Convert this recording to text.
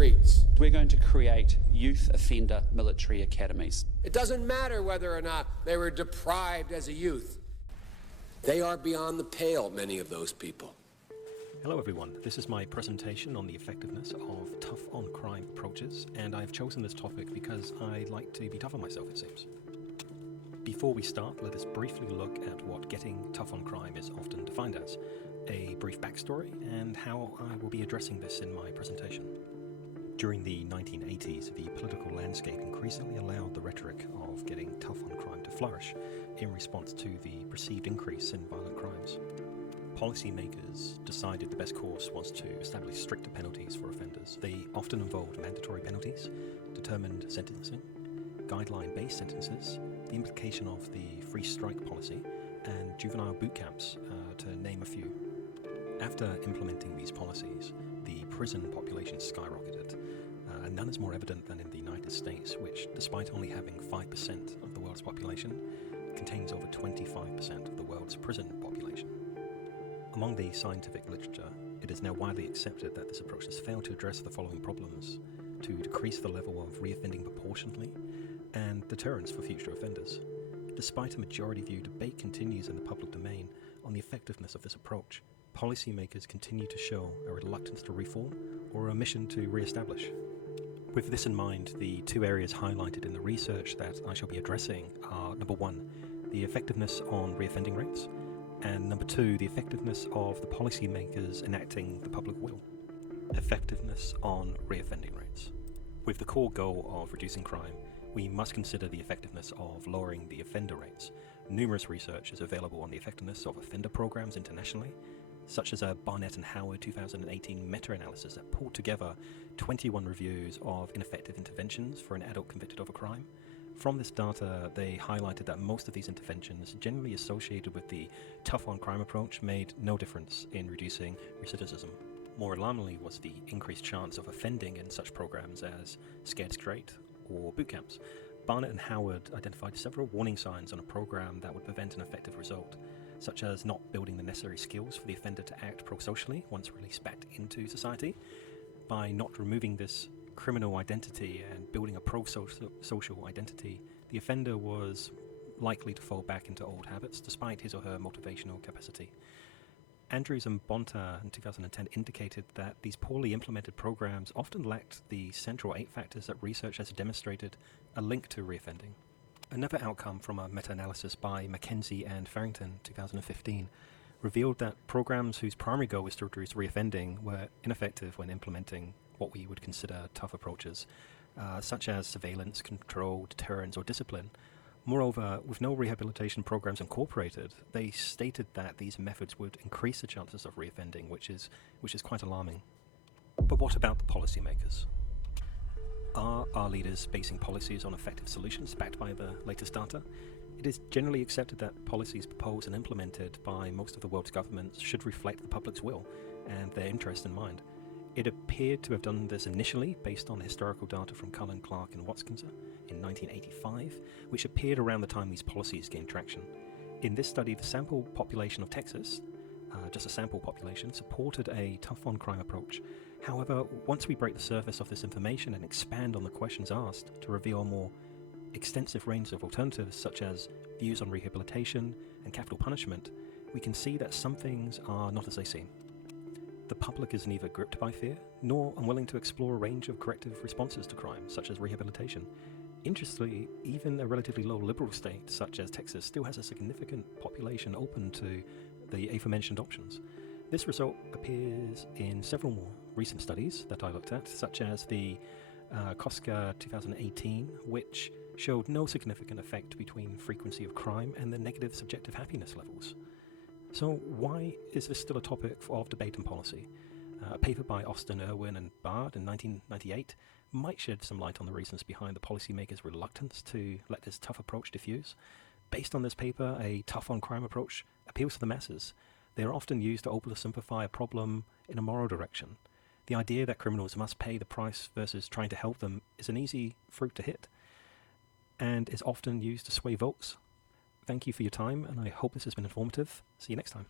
streets. We're going to create youth offender military academies. It doesn't matter whether or not they were deprived as a youth. They are beyond the pale, many of those people. Hello everyone, this is my presentation on the effectiveness of tough-on-crime approaches, and I've chosen this topic because I like to be tough on myself, it seems. Before we start, let us briefly look at what getting tough on crime is often defined as, a brief backstory, and how I will be addressing this in my presentation. During the 1980s, the political landscape increasingly allowed the rhetoric of getting tough on crime to flourish in response to the perceived increase in violent crimes. Policymakers decided the best course was to establish stricter penalties for offenders. They often involved mandatory penalties, determined sentencing, guideline-based sentences, the implication of the free strike policy, and juvenile boot camps, to name a few. After implementing these policies, the prison population skyrocketed, and none is more evident than in the United States, which, despite only having 5% of the world's population, contains over 25% of the world's prison population. Among the scientific literature, it is now widely accepted that this approach has failed to address the following problems: to decrease the level of reoffending proportionately, and deterrence for future offenders. Despite a majority view, debate continues in the public domain on the effectiveness of this approach. Policymakers continue to show a reluctance to reform or a mission to re-establish. With this in mind, the two areas highlighted in the research that I shall be addressing are, number one, the effectiveness on reoffending rates, and number two, the effectiveness of the policymakers enacting the public will. Effectiveness on reoffending rates. With the core goal of reducing crime, we must consider the effectiveness of lowering the offender rates. Numerous research is available on the effectiveness of offender programs internationally, such as a Barnett and Howard 2018 meta-analysis that pulled together 21 reviews of ineffective interventions for an adult convicted of a crime. From this data, they highlighted that most of these interventions, generally associated with the tough-on-crime approach, made no difference in reducing recidivism. More alarmingly was the increased chance of offending in such programs as Scared Straight or boot camps. Barnett and Howard identified several warning signs on a program that would prevent an effective result, such as not building the necessary skills for the offender to act pro-socially once released back into society. By not removing this criminal identity and building a pro-social identity, the offender was likely to fall back into old habits despite his or her motivational capacity. Andrews and Bonta in 2010 indicated that these poorly implemented programs often lacked the central 8 factors that research has demonstrated a link to reoffending. Another outcome from a meta-analysis by McKenzie and Farrington 2015 revealed that programs whose primary goal was to reduce reoffending were ineffective when implementing what we would consider tough approaches, such as surveillance, control, deterrence, or discipline. Moreover, with no rehabilitation programs incorporated, they stated that these methods would increase the chances of reoffending, which is quite alarming. But what about the policymakers? Are our leaders basing policies on effective solutions backed by the latest data? It is generally accepted that policies proposed and implemented by most of the world's governments should reflect the public's will and their interest in mind. It appeared to have done this initially based on historical data from Cullen, Clark and Watkinson in 1985, which appeared around the time these policies gained traction. In this study, the sample population of Texas, just a sample population, supported a tough-on-crime approach. However, once we break the surface of this information and expand on the questions asked to reveal a more extensive range of alternatives, such as views on rehabilitation and capital punishment, we can see that some things are not as they seem. The public is neither gripped by fear, nor unwilling to explore a range of corrective responses to crime, such as rehabilitation. Interestingly, even a relatively low liberal state, such as Texas, still has a significant population open to the aforementioned options. This result appears in several more recent studies that I looked at, such as the Koska 2018, which showed no significant effect between frequency of crime and the negative subjective happiness levels. So why is this still a topic of debate and policy? A paper by Austin, Irwin and Bard in 1998 might shed some light on the reasons behind the policymakers' reluctance to let this tough approach diffuse. Based on this paper, a tough-on-crime approach appeals to the masses. They are often used to oversimplify a problem in a moral direction. The idea that criminals must pay the price versus trying to help them is an easy fruit to hit, and is often used to sway votes. Thank you for your time, and I hope this has been informative. See you next time.